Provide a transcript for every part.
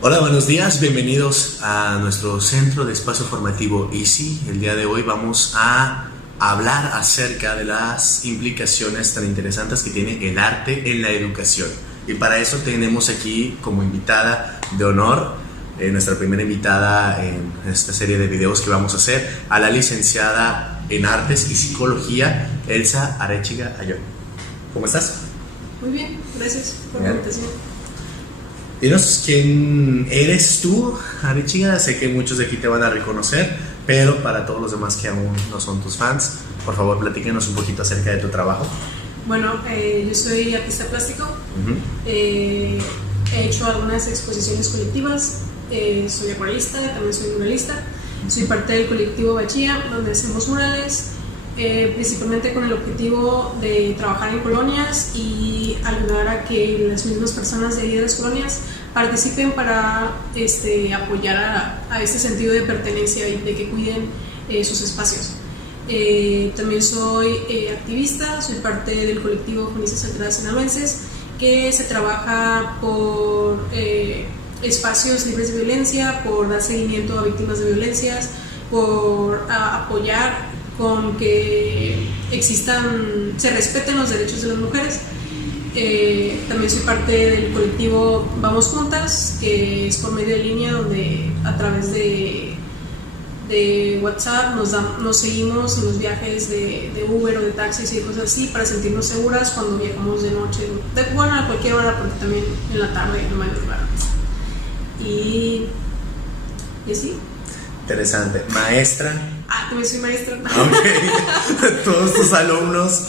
Hola, buenos días, bienvenidos a nuestro centro de espacio formativo Easy. El día de hoy vamos a hablar acerca de las implicaciones tan interesantes que tiene el arte en la educación. Y para eso tenemos aquí como invitada de honor, nuestra primera invitada en esta serie de videos que vamos a hacer, a la licenciada en Artes y Psicología, Elsa Arechiga Ayón. ¿Cómo estás? Muy bien, gracias por la invitación. Dinos quién eres tú, Arechiga. Sé que muchos de aquí te van a reconocer, pero para todos los demás que aún no son tus fans, por favor platíquenos un poquito acerca de tu trabajo. Bueno, yo soy artista plástico. He hecho algunas exposiciones colectivas. Soy acuarelista, también soy muralista. Soy parte del colectivo Bachía, donde hacemos murales, principalmente con el objetivo de trabajar en colonias y ayudar a que las mismas personas de ahí de las colonias participen para apoyar a este sentido de pertenencia y de que cuiden sus espacios. También soy activista, soy parte del colectivo Feministas Alteradas Sinaloenses, que se trabaja por espacios libres de violencia, por dar seguimiento a víctimas de violencias, por apoyar con que se respeten los derechos de las mujeres. También soy parte del colectivo Vamos Juntas, que es por medio de línea, donde a través de WhatsApp nos seguimos en los viajes de Uber o de taxis y cosas así, para sentirnos seguras cuando viajamos de noche, a cualquier hora, porque también en la tarde no hay lugar. Y así. Interesante. Maestra. También soy maestra. Ok. Todos tus alumnos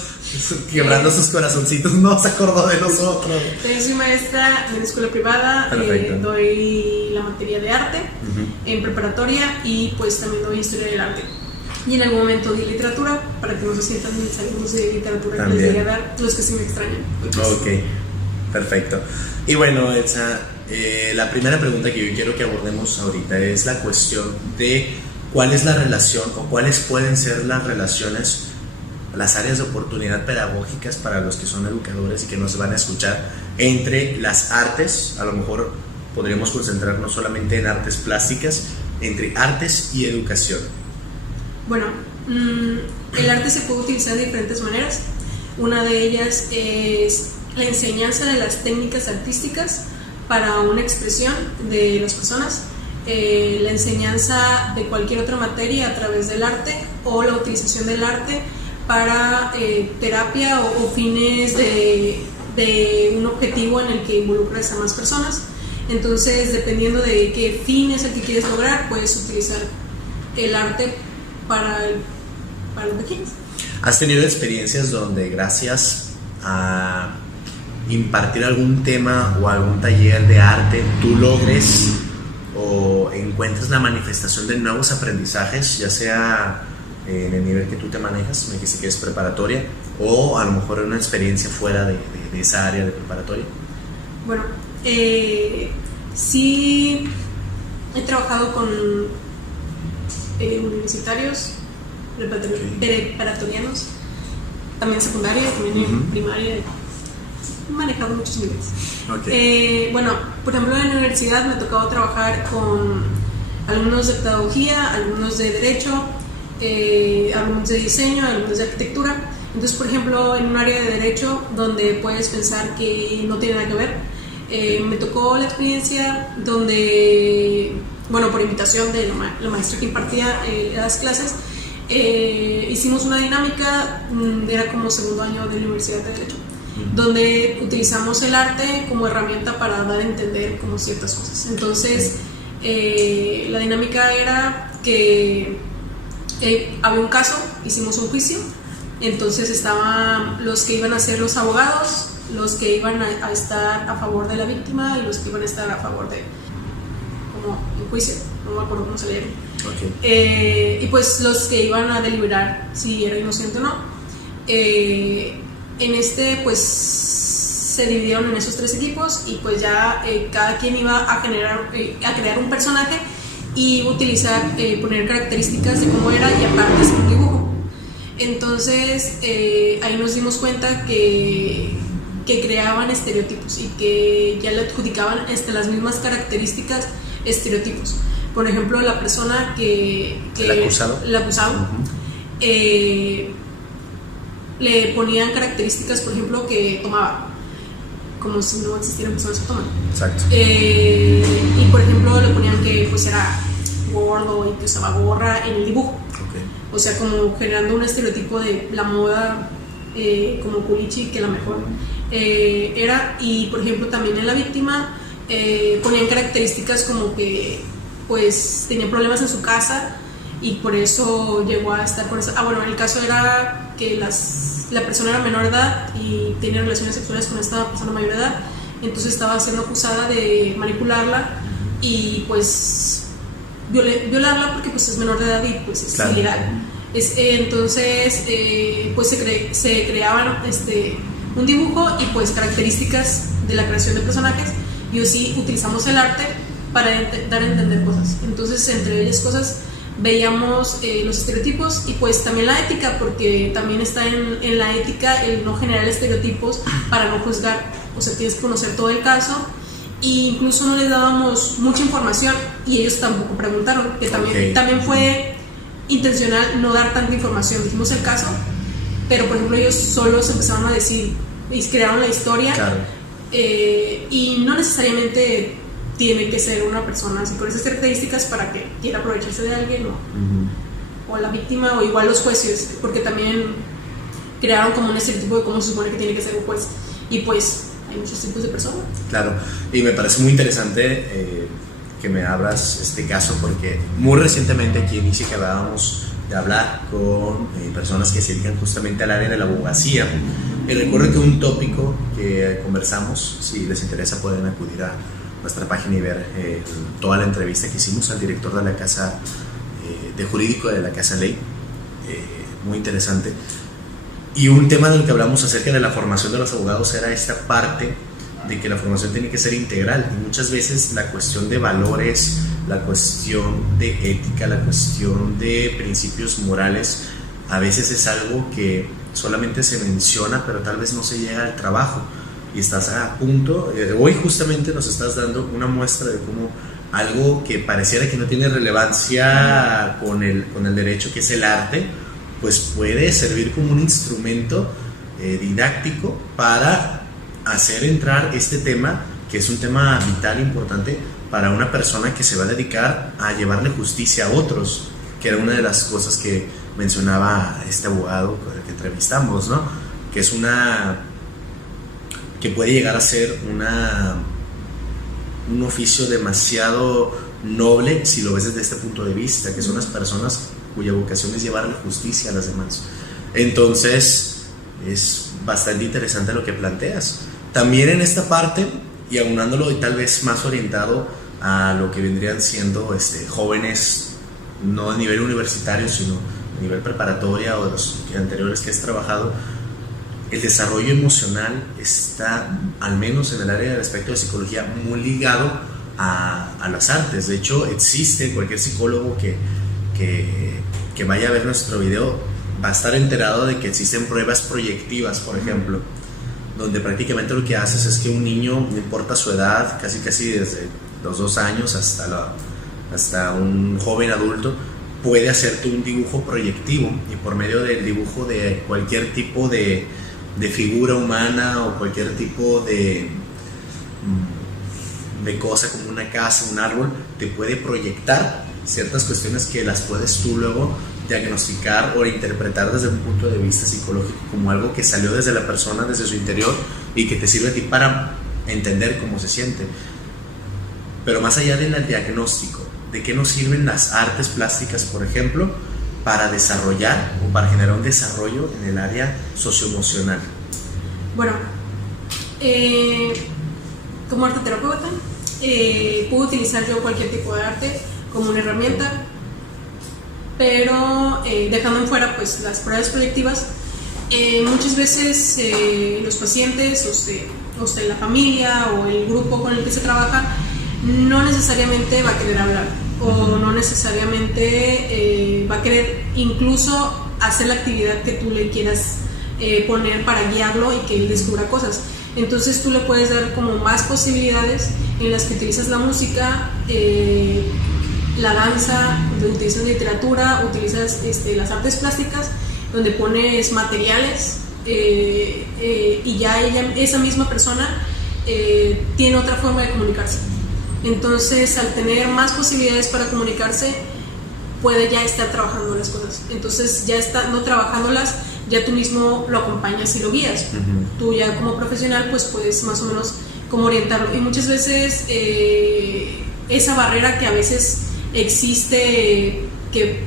quebrando sus corazoncitos, no se acordó de nosotros. También soy maestra en escuela privada. Doy la materia de arte en preparatoria, y pues también doy historia del arte. Y en algún momento di literatura, para que no se sientan mis alumnos de literatura también, que les llegue a dar, los que sí me extrañan. Pues. Ok, perfecto. Y bueno, Elsa, la primera pregunta que yo quiero que abordemos ahorita es la cuestión de cuál es la relación o cuáles pueden ser las relaciones, las áreas de oportunidad pedagógicas para los que son educadores y que nos van a escuchar entre las artes. A lo mejor podríamos concentrarnos solamente en artes plásticas, entre artes y educación. Bueno, el arte se puede utilizar de diferentes maneras. Una de ellas es la enseñanza de las técnicas artísticas para una expresión de las personas, la enseñanza de cualquier otra materia a través del arte, o la utilización del arte para terapia o fines de un objetivo en el que involucras a más personas. Entonces, dependiendo de qué fin es el que quieres lograr, puedes utilizar el arte para lo que quieres. ¿Has tenido experiencias donde gracias a impartir algún tema o algún taller de arte tú logres o encuentres la manifestación de nuevos aprendizajes, ya sea en el nivel que tú te manejas, me dijiste que es preparatoria, o a lo mejor una experiencia fuera de esa área de preparatoria? Bueno, sí he trabajado con universitarios, preparatorianos, también secundaria, también en primaria. He manejado muchos niveles. Okay. Bueno, por ejemplo, en la universidad me ha tocado trabajar con alumnos de pedagogía, alumnos de derecho, alumnos de diseño, alumnos de arquitectura. Entonces, por ejemplo, en un área de derecho donde puedes pensar que no tiene nada que ver, me tocó la experiencia donde, bueno, por invitación de la maestra que impartía las clases, hicimos una dinámica, era como segundo año de la Universidad de Derecho, donde utilizamos el arte como herramienta para dar a entender como ciertas cosas. Entonces, la dinámica era que había un caso, hicimos un juicio, entonces estaban los que iban a ser los abogados, los que iban a estar a favor de la víctima y los que iban a estar a favor de, como un juicio, no me acuerdo cómo se leía. Okay. Y pues los que iban a deliberar si era inocente o no. Pues se dividieron en esos tres equipos, y pues ya cada quien iba a crear un personaje y utilizar, poner características de cómo era, y aparte hacer un dibujo. Entonces ahí nos dimos cuenta que que creaban estereotipos y que ya le adjudicaban las mismas características estereotipos. Por ejemplo, la persona el acusado, le ponían características, por ejemplo, que tomaba, como si no existieran personas que toman. Exacto. Y por ejemplo, le ponían que pues era gordo y que usaba gorra en el dibujo. Okay. O sea, como generando un estereotipo de la moda, como culichi, que la mejor era. Y por ejemplo, también en la víctima ponían características como que pues tenía problemas en su casa y por eso llegó a estar con eso. Bueno, el caso era que la persona era menor de edad y tenía relaciones sexuales con esta persona mayor de edad, entonces estaba siendo acusada de manipularla y pues violarla porque pues es menor de edad y pues es claro. ilegal. Entonces pues se creaban un dibujo y pues características de la creación de personajes, y así utilizamos el arte para dar a entender cosas. Entonces, entre ellas cosas, veíamos los estereotipos y pues también la ética, porque también está en la ética el no generar estereotipos para no juzgar. O sea, tienes que conocer todo el caso, e incluso no les dábamos mucha información y ellos tampoco preguntaron, que también fue intencional no dar tanta información. Dijimos el caso, pero por ejemplo ellos solos empezaron a decir y crearon la historia. Claro. Y no necesariamente tiene que ser una persona así con esas características para que quiera aprovecharse de alguien o la víctima, o igual los jueces, porque también crearon como un estereotipo de cómo se supone que tiene que ser un juez, y pues hay muchos tipos de personas. Claro, y me parece muy interesante que me abras este caso, porque muy recientemente aquí en ICI acabábamos de hablar con personas que se dedican justamente al área de la abogacía, y recuerdo que un tópico que conversamos, si les interesa pueden acudir a nuestra página y ver toda la entrevista que hicimos al director de la Casa de Jurídico de la Casa Ley, muy interesante. Y un tema del que hablamos acerca de la formación de los abogados era esta parte de que la formación tiene que ser integral, y muchas veces la cuestión de valores, la cuestión de ética, la cuestión de principios morales, a veces es algo que solamente se menciona, pero tal vez no se llega al trabajo. Y estás a punto, hoy justamente nos estás dando una muestra de cómo algo que pareciera que no tiene relevancia con el derecho, que es el arte, pues puede servir como un instrumento didáctico para hacer entrar este tema, que es un tema vital, importante para una persona que se va a dedicar a llevarle justicia a otros, que era una de las cosas que mencionaba este abogado que entrevistamos, ¿no? Que es que puede llegar a ser un oficio demasiado noble si lo ves desde este punto de vista, que son las personas cuya vocación es llevarle justicia a las demás. Entonces es bastante interesante lo que planteas. También en esta parte, y aunándolo y tal vez más orientado a lo que vendrían siendo jóvenes, no a nivel universitario, sino a nivel preparatoria o de los anteriores que has trabajado, el desarrollo emocional está, al menos en el área del aspecto de psicología, muy ligado a las artes. De hecho, existe cualquier psicólogo que vaya a ver nuestro video va a estar enterado de que existen pruebas proyectivas, por ejemplo, donde prácticamente lo que haces es que un niño, no importa su edad, casi desde los 2 años hasta un joven adulto, puede hacerte un dibujo proyectivo, y por medio del dibujo de cualquier tipo de figura humana o cualquier tipo de cosa como una casa, un árbol, te puede proyectar ciertas cuestiones que las puedes tú luego diagnosticar o interpretar desde un punto de vista psicológico como algo que salió desde la persona, desde su interior, y que te sirve a ti para entender cómo se siente. Pero más allá del diagnóstico, ¿de qué nos sirven las artes plásticas, por ejemplo, para desarrollar o para generar un desarrollo en el área socioemocional? Bueno, como arteterapeuta, puedo utilizar yo cualquier tipo de arte como una herramienta, pero dejando en fuera pues las pruebas proyectivas, muchas veces los pacientes o la familia o el grupo con el que se trabaja no necesariamente va a querer hablar, o no necesariamente va a querer incluso hacer la actividad que tú le quieras poner para guiarlo y que él descubra cosas. Entonces tú le puedes dar como más posibilidades en las que utilizas la música, la danza, utilizas literatura, utilizas las artes plásticas, donde pones materiales y ya esa misma persona tiene otra forma de comunicarse. Entonces, al tener más posibilidades para comunicarse, puede ya estar trabajando las cosas. Entonces, ya no trabajándolas, ya tú mismo lo acompañas y lo guías. Tú ya como profesional pues puedes más o menos como orientarlo. Y muchas veces esa barrera que a veces existe, que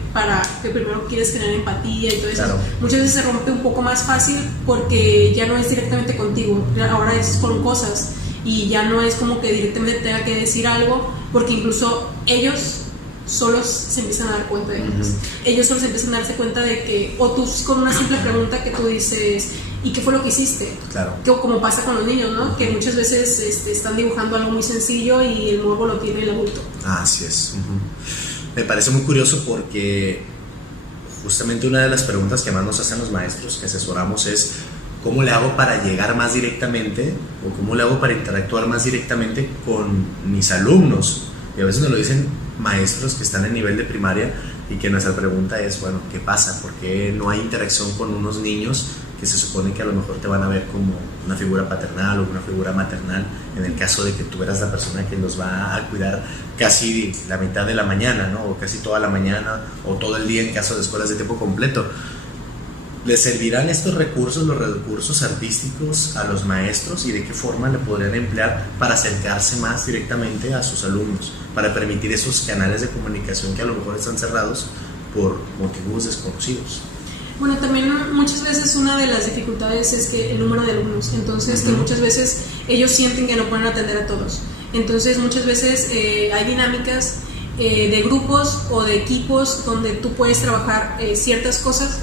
primero quieres generar empatía y todo eso, muchas veces se rompe un poco más fácil porque ya no es directamente contigo, ahora es con cosas y ya no es como que directamente tenga que decir algo, porque incluso ellos solos se empiezan a dar cuenta de ellos. Ellos solos empiezan a darse cuenta de que, o tú con una simple pregunta que tú dices, ¿y qué fue lo que hiciste? Claro. Como pasa con los niños, ¿no? Que muchas veces están dibujando algo muy sencillo y el morbo lo tiene el adulto. Así es. Me parece muy curioso porque justamente una de las preguntas que más nos hacen los maestros que asesoramos es ¿cómo le hago para llegar más directamente o cómo le hago para interactuar más directamente con mis alumnos? Y a veces nos lo dicen maestros que están en nivel de primaria y que nuestra pregunta es, bueno, ¿qué pasa? ¿Por qué no hay interacción con unos niños que se supone que a lo mejor te van a ver como una figura paternal o una figura maternal, en el caso de que tú eras la persona que los va a cuidar casi la mitad de la mañana, ¿no? O casi toda la mañana o todo el día en caso de escuelas de tiempo completo? ¿Les servirán estos recursos, los recursos artísticos, a los maestros y de qué forma le podrían emplear para acercarse más directamente a sus alumnos, para permitir esos canales de comunicación que a lo mejor están cerrados por motivos desconocidos? Bueno, también muchas veces una de las dificultades es que el número de alumnos, entonces que muchas veces ellos sienten que no pueden atender a todos. Entonces muchas veces hay dinámicas de grupos o de equipos donde tú puedes trabajar ciertas cosas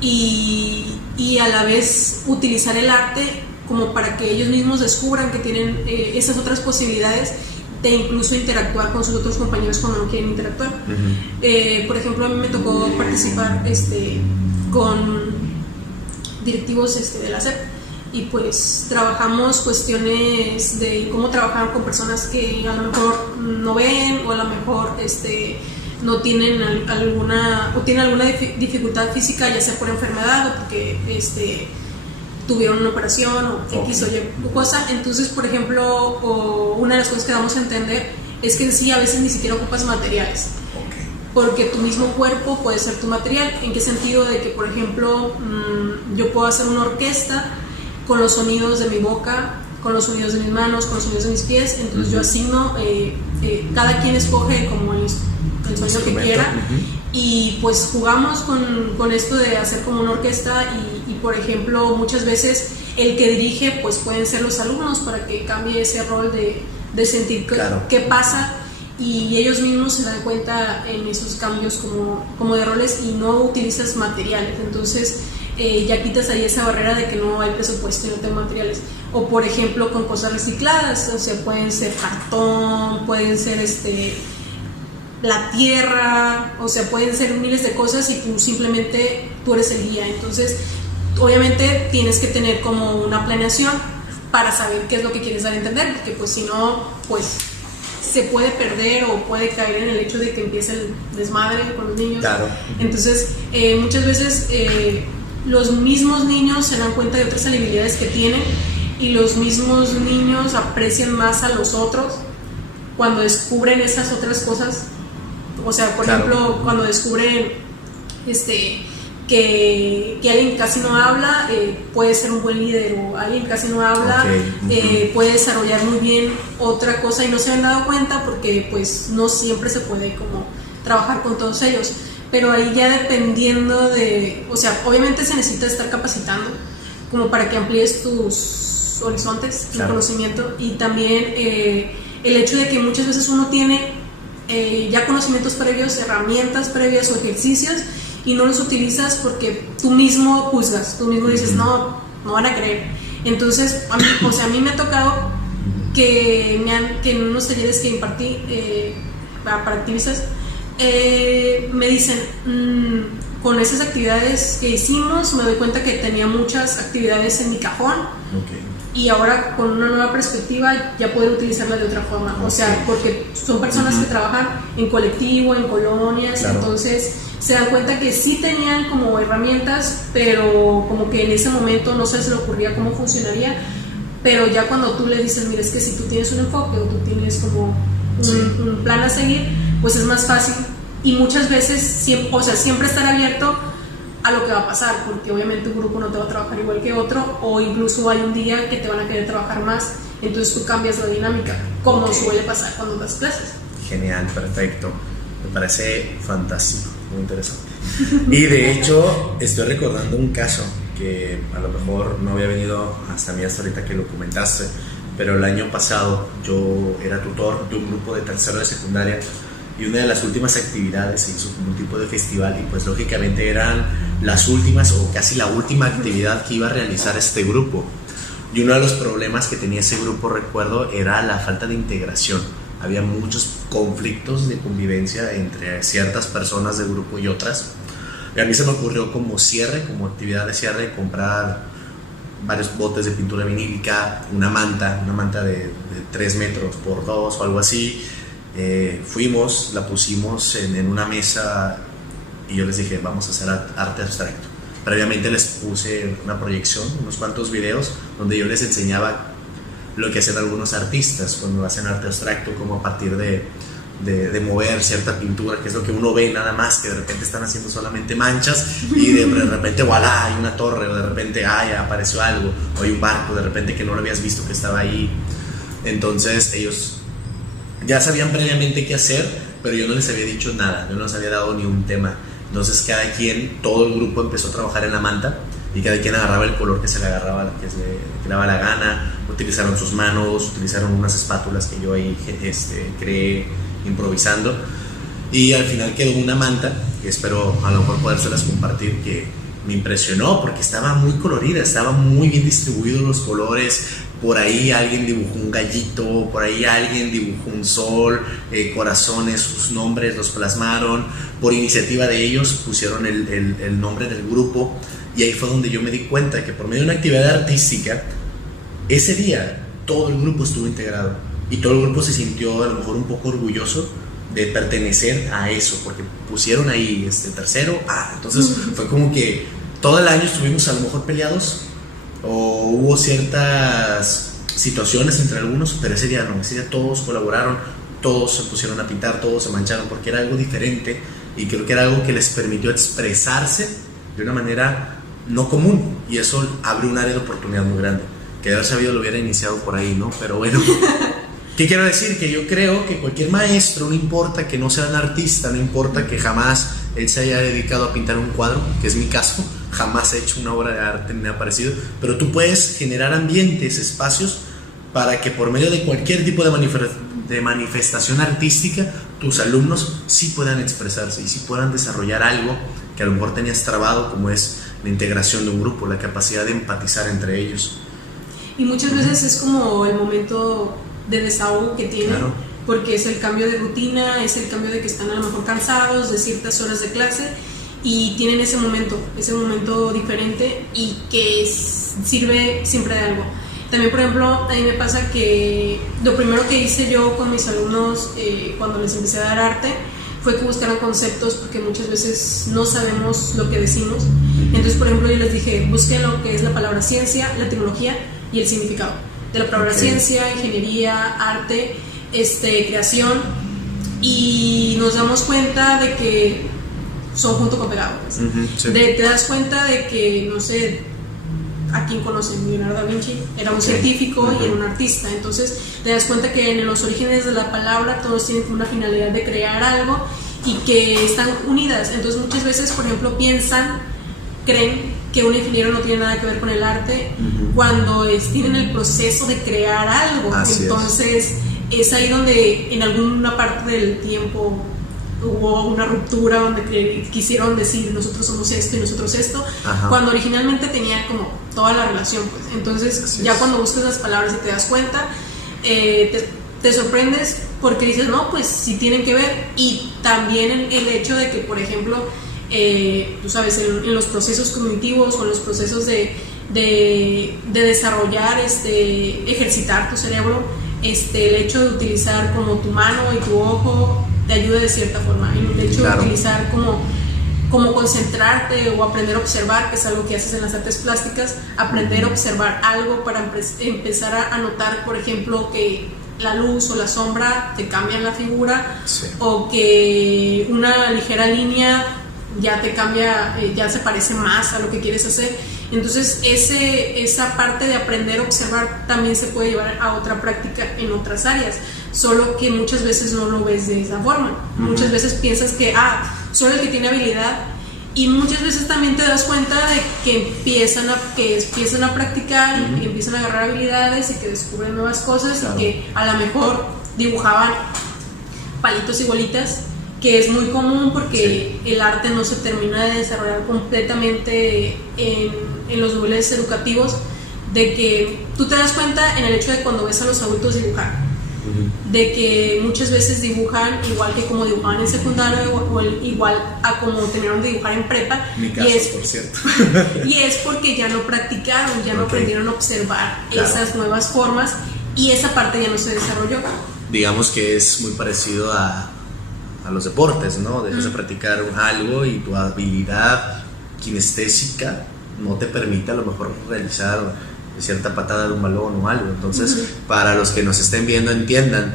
y a la vez utilizar el arte como para que ellos mismos descubran que tienen esas otras posibilidades de incluso interactuar con sus otros compañeros cuando no quieren interactuar. Por ejemplo, a mí me tocó participar con directivos de la SEP y pues trabajamos cuestiones de cómo trabajar con personas que a lo mejor no ven o a lo mejor no tienen alguna dificultad física, ya sea por enfermedad o porque tuvieron una operación o X o Y cosa. Entonces, por ejemplo, una de las cosas que damos a entender es que en sí a veces ni siquiera ocupas materiales, porque tu mismo cuerpo puede ser tu material. ¿En qué sentido? De que, por ejemplo, yo puedo hacer una orquesta con los sonidos de mi boca, con los sonidos de mis manos, con los sonidos de mis pies. Entonces yo asigno, cada quien escoge como el sonido que quiera, y pues jugamos con esto de hacer como una orquesta y por ejemplo muchas veces el que dirige pues pueden ser los alumnos, para que cambie ese rol de sentir qué pasa, y ellos mismos se dan cuenta en esos cambios como de roles, y no utilizas materiales. Entonces ya quitas ahí esa barrera de que no hay presupuesto y no tengo materiales. O por ejemplo con cosas recicladas, o sea, pueden ser cartón, pueden ser la tierra, o sea, pueden ser miles de cosas, y tú eres el guía. Entonces obviamente tienes que tener como una planeación para saber qué es lo que quieres dar a entender, porque pues si no, pues se puede perder o puede caer en el hecho de que empiece el desmadre con los niños. Entonces muchas veces los mismos niños se dan cuenta de otras habilidades que tienen, y los mismos niños aprecian más a los otros cuando descubren esas otras cosas. O sea, por ejemplo, cuando descubren que alguien casi no habla, puede ser un buen líder, o alguien casi no habla, puede desarrollar muy bien otra cosa, y no se han dado cuenta porque pues no siempre se puede como trabajar con todos ellos. Pero ahí ya dependiendo o sea, obviamente se necesita estar capacitando como para que amplíes tus horizontes, tu conocimiento, y también el hecho de que muchas veces uno tiene ya conocimientos previos, herramientas previas o ejercicios, y no los utilizas porque tú mismo juzgas, tú mismo dices, no van a creer. Entonces, a mí me ha tocado que en unos talleres que impartí para activistas, me dicen, con esas actividades que hicimos me doy cuenta que tenía muchas actividades en mi cajón. Y ahora con una nueva perspectiva ya poder utilizarla de otra forma. O sea, porque son personas que trabajan en colectivo, en colonias, entonces se dan cuenta que sí tenían como herramientas, pero como que en ese momento no se les ocurría cómo funcionaría. Pero ya cuando tú le dices, mira, es que si tú tienes un enfoque o tú tienes como un plan a seguir, pues es más fácil. Y muchas veces, siempre estar abierto a lo que va a pasar, porque obviamente un grupo no te va a trabajar igual que otro, o incluso hay un día que te van a querer trabajar más, entonces tú cambias la dinámica, como suele pasar cuando das clases. Genial, perfecto. Me parece fantástico, muy interesante. Y de hecho, estoy recordando un caso que a lo mejor no había venido hasta mí hasta ahorita que lo comentaste, pero el año pasado yo era tutor de un grupo de tercero de secundaria y una de las últimas actividades se hizo como un tipo de festival y pues lógicamente eran las últimas o casi la última actividad que iba a realizar este grupo. Y uno de los problemas que tenía ese grupo, recuerdo, era la falta de integración. Había muchos conflictos de convivencia entre ciertas personas del grupo y otras. Y a mí se me ocurrió como actividad de cierre, comprar varios botes de pintura vinílica, una manta de 3 metros por 2 o algo así. Fuimos, la pusimos en una mesa y yo les dije, vamos a hacer arte abstracto. Previamente les puse una proyección, unos cuantos videos donde yo les enseñaba lo que hacen algunos artistas cuando hacen arte abstracto, como a partir de mover cierta pintura, que es lo que uno ve nada más, que de repente están haciendo solamente manchas y de repente voilà, hay una torre, o de repente ya apareció algo, o hay un barco de repente que no lo habías visto que estaba ahí. Entonces ellos ya sabían previamente qué hacer, pero yo no les había dicho nada, yo no les había dado ni un tema. Entonces todo el grupo empezó a trabajar en la manta y cada quien agarraba el color que se le agarraba, que le daba la gana. Utilizaron sus manos, utilizaron unas espátulas que yo ahí creé improvisando, y al final quedó una manta que espero a lo mejor podérselas compartir, que me impresionó porque estaba muy colorida, estaba muy bien distribuidos los colores. Por ahí alguien dibujó un gallito, por ahí alguien dibujó un sol, corazones, sus nombres los plasmaron. Por iniciativa de ellos pusieron el nombre del grupo, y ahí fue donde yo me di cuenta que por medio de una actividad artística, ese día todo el grupo estuvo integrado y todo el grupo se sintió a lo mejor un poco orgulloso de pertenecer a eso, porque pusieron ahí tercero. Entonces fue como que todo el año estuvimos a lo mejor peleados, o hubo ciertas situaciones entre algunos, pero ese día no, ese día todos colaboraron, todos se pusieron a pintar, todos se mancharon, porque era algo diferente y creo que era algo que les permitió expresarse de una manera no común, y eso abre un área de oportunidad muy grande. Que de haber sabido lo hubiera iniciado por ahí, ¿no? Pero bueno, ¿qué quiero decir? Que yo creo que cualquier maestro, no importa que no sea un artista, no importa que jamás él se haya dedicado a pintar un cuadro, que es mi caso, jamás he hecho una obra de arte ni me ha parecido, pero tú puedes generar ambientes, espacios, para que por medio de cualquier tipo de manifestación artística, tus alumnos sí puedan expresarse y sí puedan desarrollar algo que a lo mejor tenías trabado, como es la integración de un grupo, la capacidad de empatizar entre ellos. Y muchas veces es como el momento de desahogo que tienen, claro, porque es el cambio de rutina, es el cambio de que están a lo mejor cansados de ciertas horas de clase y tienen ese momento diferente y que sirve siempre de algo. También, por ejemplo, a mí me pasa que lo primero que hice yo con mis alumnos cuando les empecé a dar arte fue que buscaran conceptos, porque muchas veces no sabemos lo que decimos. Entonces, por ejemplo, yo les dije, busquen lo que es la palabra ciencia, la tecnología y el significado de la palabra ciencia, ingeniería, arte, creación, y nos damos cuenta de que son junto con pegado, pues. Sí. Te das cuenta de que, no sé, a quien conocen, Leonardo da Vinci era un científico y era un artista, entonces te das cuenta que en los orígenes de la palabra todos tienen una finalidad de crear algo y que están unidas. Entonces muchas veces, por ejemplo, creen que un ingeniero no tiene nada que ver con el arte, cuando tienen el proceso de crear algo. Entonces es ahí donde en alguna parte del tiempo hubo una ruptura, donde quisieron decir nosotros somos esto y nosotros esto, cuando originalmente tenía como toda la relación, pues. Entonces ya cuando buscas las palabras y te das cuenta, te sorprendes porque dices, no, pues sí tienen que ver. Y también el hecho de que, por ejemplo, tú sabes, en los procesos cognitivos o en los procesos de desarrollar, ejercitar tu cerebro, el hecho de utilizar como tu mano y tu ojo te ayuda de cierta forma. El hecho de utilizar como concentrarte o aprender a observar, que es algo que haces en las artes plásticas, aprender a observar algo para empezar a notar, por ejemplo, que la luz o la sombra te cambian la figura, o que una ligera línea ya te cambia, ya se parece más a lo que quieres hacer. Entonces esa parte de aprender a observar también se puede llevar a otra práctica en otras áreas, solo que muchas veces no lo ves de esa forma. Muchas veces piensas que solo el que tiene habilidad, y muchas veces también te das cuenta de que empiezan a practicar y que empiezan a agarrar habilidades y que descubren nuevas cosas, y que a lo mejor dibujaban palitos y bolitas, que es muy común porque el arte no se termina de desarrollar completamente en los niveles educativos, de que tú te das cuenta en el hecho de cuando ves a los adultos dibujar, de que muchas veces dibujan igual que como dibujaban en secundaria o igual a como terminaron de dibujar en prepa. Mi caso, por cierto. Y es porque ya no practicaron, ya no aprendieron a observar esas nuevas formas, y esa parte ya no se desarrolló. Digamos que es muy parecido a los deportes, ¿no? Dejas de practicar algo y tu habilidad kinestésica no te permite a lo mejor realizar cierta patada de un balón o algo. Entonces, para los que nos estén viendo, entiendan,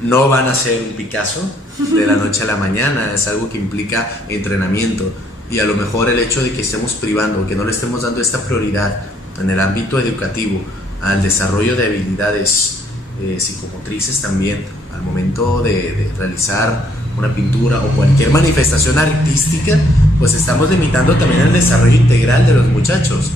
no van a ser un Picasso de la noche a la mañana, es algo que implica entrenamiento, y a lo mejor el hecho de que estemos privando, que no le estemos dando esta prioridad en el ámbito educativo al desarrollo de habilidades psicomotrices también, al momento de realizar una pintura o cualquier manifestación artística, pues estamos limitando también el desarrollo integral de los muchachos.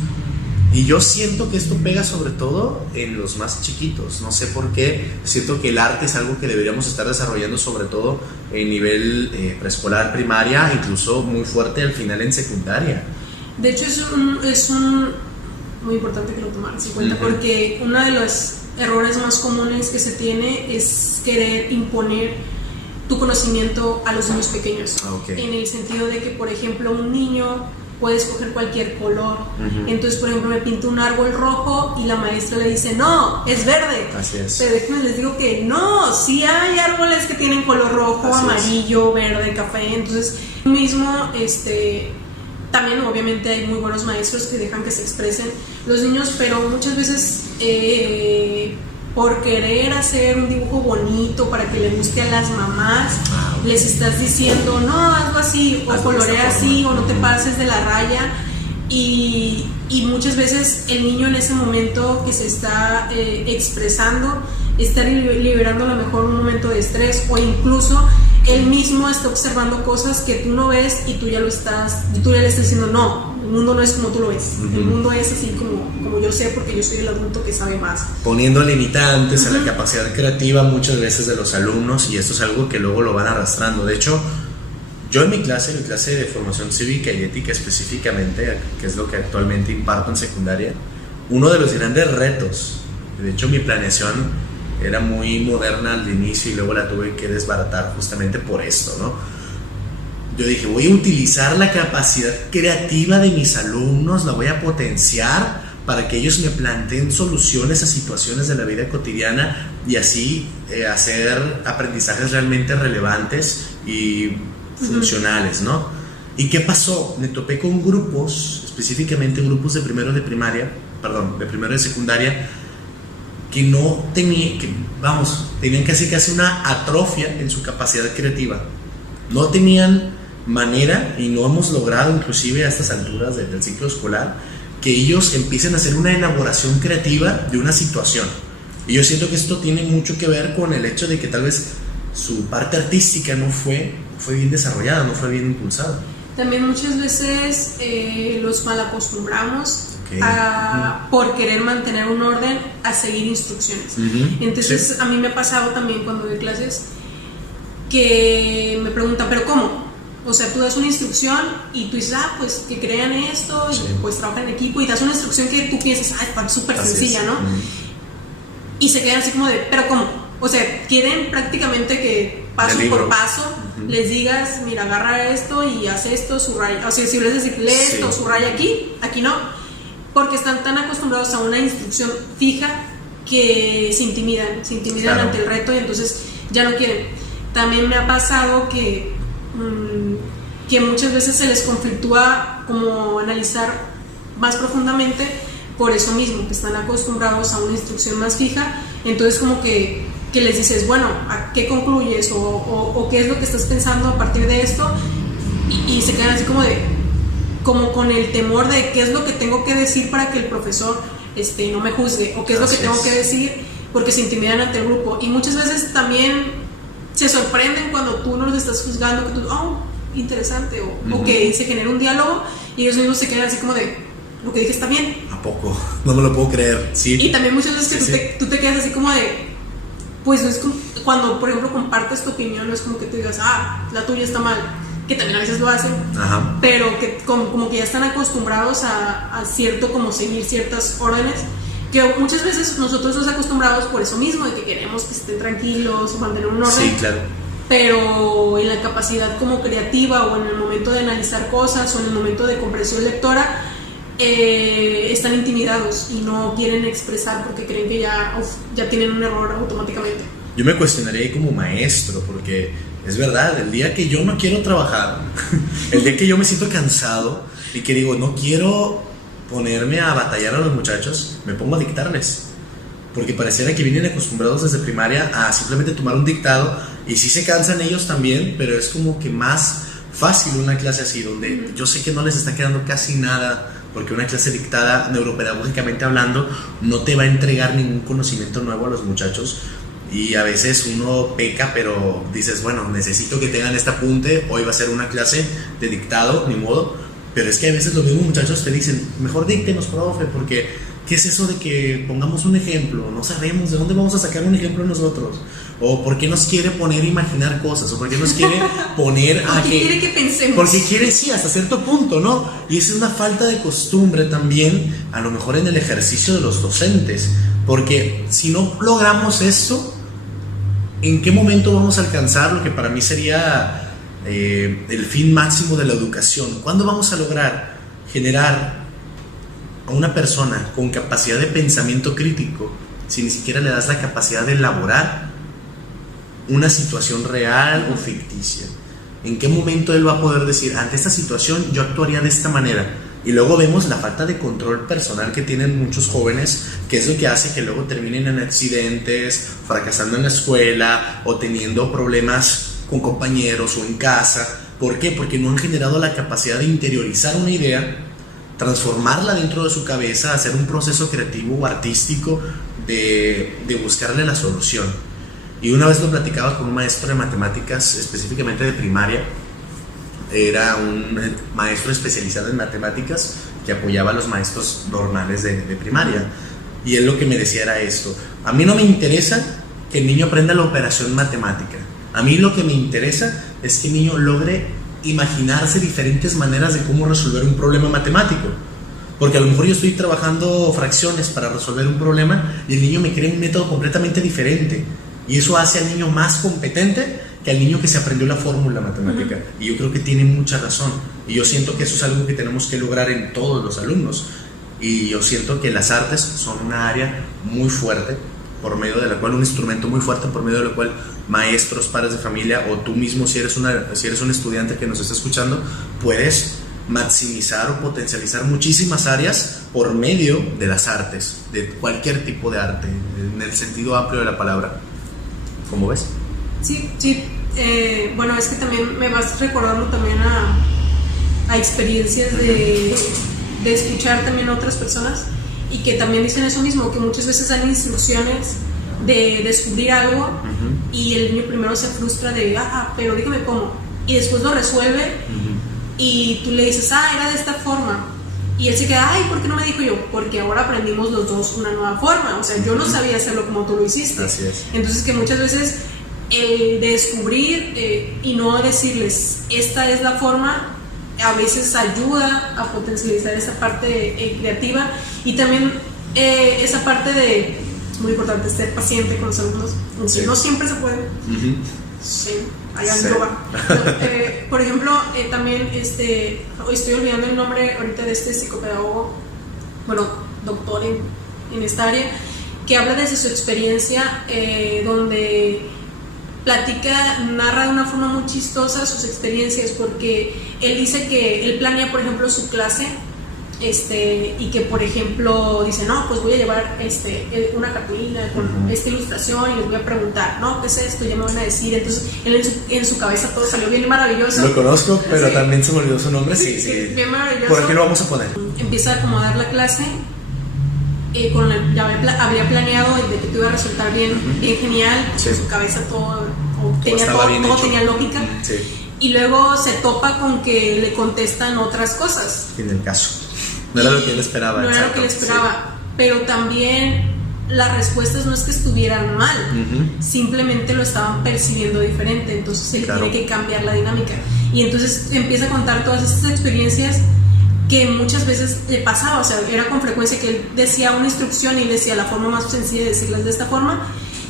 Y yo siento que esto pega sobre todo en los más chiquitos, no sé por qué, siento que el arte es algo que deberíamos estar desarrollando sobre todo en nivel preescolar, primaria, incluso muy fuerte al final en secundaria. De hecho es muy importante que lo tomaras en cuenta, porque uno de los errores más comunes que se tiene es querer imponer tu conocimiento a los niños pequeños, en el sentido de que, por ejemplo, un niño puede escoger cualquier color. Entonces, por ejemplo, me pinto un árbol rojo y la maestra le dice, no, es verde. Así es. Pero déjenme les digo que no, sí hay árboles que tienen color rojo, amarillo, verde, café. Entonces, mismo, también obviamente hay muy buenos maestros que dejan que se expresen los niños, pero muchas veces por querer hacer un dibujo bonito para que le guste a las mamás, les estás diciendo, no, hazlo así, o colorea así, o no te pases de la raya, y muchas veces el niño en ese momento que se está expresando está liberando a lo mejor un momento de estrés, o incluso él mismo está observando cosas que tú no ves y tú ya le estás diciendo, no, el mundo no es como tú lo ves, el mundo es así como yo sé, porque yo soy el adulto que sabe más. Poniendo limitantes a la capacidad creativa muchas veces de los alumnos, y esto es algo que luego lo van arrastrando. De hecho, yo en mi clase de formación cívica y ética específicamente, que es lo que actualmente imparto en secundaria, uno de los grandes retos, de hecho mi planeación era muy moderna al inicio y luego la tuve que desbaratar justamente por esto, ¿no? Yo dije, voy a utilizar la capacidad creativa de mis alumnos, la voy a potenciar para que ellos me planteen soluciones a situaciones de la vida cotidiana, y así hacer aprendizajes realmente relevantes y funcionales, ¿no? ¿Y qué pasó? Me topé con grupos, específicamente grupos de primero de primero de secundaria, que no tenían, tenían casi una atrofia en su capacidad creativa. No tenían manera, y no hemos logrado inclusive a estas alturas del ciclo escolar, que ellos empiecen a hacer una elaboración creativa de una situación. Y yo siento que esto tiene mucho que ver con el hecho de que tal vez su parte artística no fue bien desarrollada, no fue bien impulsada. También muchas veces los malacostumbramos por querer mantener un orden a seguir instrucciones. Entonces a mí me ha pasado también cuando doy clases que me preguntan, ¿pero cómo? O sea, tú das una instrucción y tú dices, pues que crean esto, y pues trabajan en equipo, y das una instrucción que tú piensas, está súper sencilla, ¿no? Y se quedan así como de, ¿pero cómo? O sea, quieren prácticamente que paso por paso les digas, mira, agarra esto y haz esto, subraya. O sea, si les decís, lee esto, subraya aquí no. Porque están tan acostumbrados a una instrucción fija que se intimidan claro. ante el reto y entonces ya no quieren. También me ha pasado que muchas veces se les conflictúa como analizar más profundamente por eso mismo, que están acostumbrados a una instrucción más fija, entonces como que les dices, bueno, ¿a qué concluyes? O qué es lo que estás pensando a partir de esto, y se quedan así como con el temor de qué es lo que tengo que decir para que el profesor no me juzgue, o qué es lo que tengo que decir, porque se intimidan ante el grupo. Y muchas veces también se sorprenden cuando tú no los estás juzgando, que tú, interesante, o que se genera un diálogo y ellos mismos se quedan así como de, lo que dije está bien. ¿A poco? No me lo puedo creer. Sí. Y también muchas veces que tú te quedas así como de, pues no es como, cuando por ejemplo compartes tu opinión, no es como que tú digas, la tuya está mal, que también a veces lo hacen, ajá. Pero que como que ya están acostumbrados a cierto, como seguir ciertas órdenes, que muchas veces nosotros nos acostumbramos por eso mismo, de que queremos que estén tranquilos, mantener un orden. Sí, claro. Pero en la capacidad como creativa, o en el momento de analizar cosas, o en el momento de comprensión lectora, están intimidados y no quieren expresar porque creen que ya tienen un error automáticamente. Yo me cuestionaría como maestro, porque es verdad, el día que yo no quiero trabajar, el día que yo me siento cansado y que digo, no quiero ponerme a batallar a los muchachos, me pongo a dictarles, porque pareciera que vienen acostumbrados desde primaria a simplemente tomar un dictado, y sí se cansan ellos también, pero es como que más fácil una clase así, donde yo sé que no les está quedando casi nada, porque una clase dictada neuropedagógicamente hablando no te va a entregar ningún conocimiento nuevo a los muchachos, y a veces uno peca, pero dices, bueno, necesito que tengan este apunte, hoy va a ser una clase de dictado, ni modo. Pero es que a veces los mismos muchachos te dicen, mejor díctenos, profe, porque ¿qué es eso de que pongamos un ejemplo? No sabemos de dónde vamos a sacar un ejemplo nosotros. O ¿por qué nos quiere poner a imaginar cosas? O ¿por qué nos quiere poner a que quiere que pensemos? Porque quiere, sí, hasta cierto punto, ¿no? Y esa es una falta de costumbre también, a lo mejor en el ejercicio de los docentes. Porque si no logramos esto, ¿en qué momento vamos a alcanzar lo que para mí sería el fin máximo de la educación? ¿Cuándo vamos a lograr generar a una persona con capacidad de pensamiento crítico si ni siquiera le das la capacidad de elaborar una situación real o ficticia? ¿En qué momento él va a poder decir, ante esta situación yo actuaría de esta manera? Y luego vemos la falta de control personal que tienen muchos jóvenes, que es lo que hace que luego terminen en accidentes, fracasando en la escuela o teniendo problemas con compañeros o en casa. ¿Por qué? Porque no han generado la capacidad de interiorizar una idea, transformarla dentro de su cabeza, hacer un proceso creativo o artístico de buscarle la solución. Y una vez lo platicaba con un maestro de matemáticas, específicamente de primaria. Era un maestro especializado en matemáticas que apoyaba a los maestros normales de primaria. Y él lo que me decía era esto: a mí no me interesa que el niño aprenda la operación matemática. A mí lo que me interesa es que el niño logre imaginarse diferentes maneras de cómo resolver un problema matemático. Porque a lo mejor yo estoy trabajando fracciones para resolver un problema y el niño me crea un método completamente diferente. Y eso hace al niño más competente que al niño que se aprendió la fórmula matemática. Y yo creo que tiene mucha razón. Y yo siento que eso es algo que tenemos que lograr en todos los alumnos. Y yo siento que las artes son una área muy fuerte, por medio de la cual, un instrumento muy fuerte, por medio de la cual maestros, padres de familia, o tú mismo, si eres un estudiante que nos está escuchando, puedes maximizar o potencializar muchísimas áreas por medio de las artes, de cualquier tipo de arte, en el sentido amplio de la palabra. ¿Cómo ves? Sí. Bueno, es que también me vas recordando también a experiencias de escuchar también a otras personas, y que también dicen eso mismo, que muchas veces dan instrucciones de descubrir algo, y el niño primero se frustra de, pero dígame cómo, y después lo resuelve, y tú le dices, era de esta forma, y él se queda, ¿por qué no me dijo yo? Porque ahora aprendimos los dos una nueva forma, o sea, yo no sabía hacerlo como tú lo hiciste. Así es. Entonces, que muchas veces el descubrir y no decirles, esta es la forma, a veces ayuda a potencializar esa parte creativa, y también esa parte de, muy importante, ser paciente con los alumnos, aunque no siempre se puede, Sí, hagan Sí. yoga. Por ejemplo, también estoy olvidando el nombre ahorita de este psicopedagogo, bueno, doctor en esta área, que habla desde su experiencia, donde narra de una forma muy chistosa sus experiencias, porque él dice que él planea, por ejemplo, su clase, y que, por ejemplo, dice, no, pues voy a llevar una cartulina con esta ilustración y les voy a preguntar, no, ¿qué es esto? Ya me van a decir. Entonces él en su cabeza todo salió bien maravilloso. Lo conozco, pero Sí. también se me olvidó su nombre. Sí, sí. Bien maravilloso. ¿Por aquí lo vamos a poner? Empieza a acomodar la clase, ya habría planeado de que te iba a resultar bien genial, Sí. en su cabeza todo estaba bien hecho. tenía lógica. Sí, Y luego se topa con que le contestan otras cosas. en el caso. No era lo que él esperaba. No era lo que él esperaba, pero también las respuestas no es que estuvieran mal, simplemente lo estaban percibiendo diferente, entonces él Claro. tiene que cambiar la dinámica. Y entonces empieza a contar todas estas experiencias que muchas veces le pasaba, o sea, era con frecuencia que él decía una instrucción y decía la forma más sencilla de decirlas de esta forma,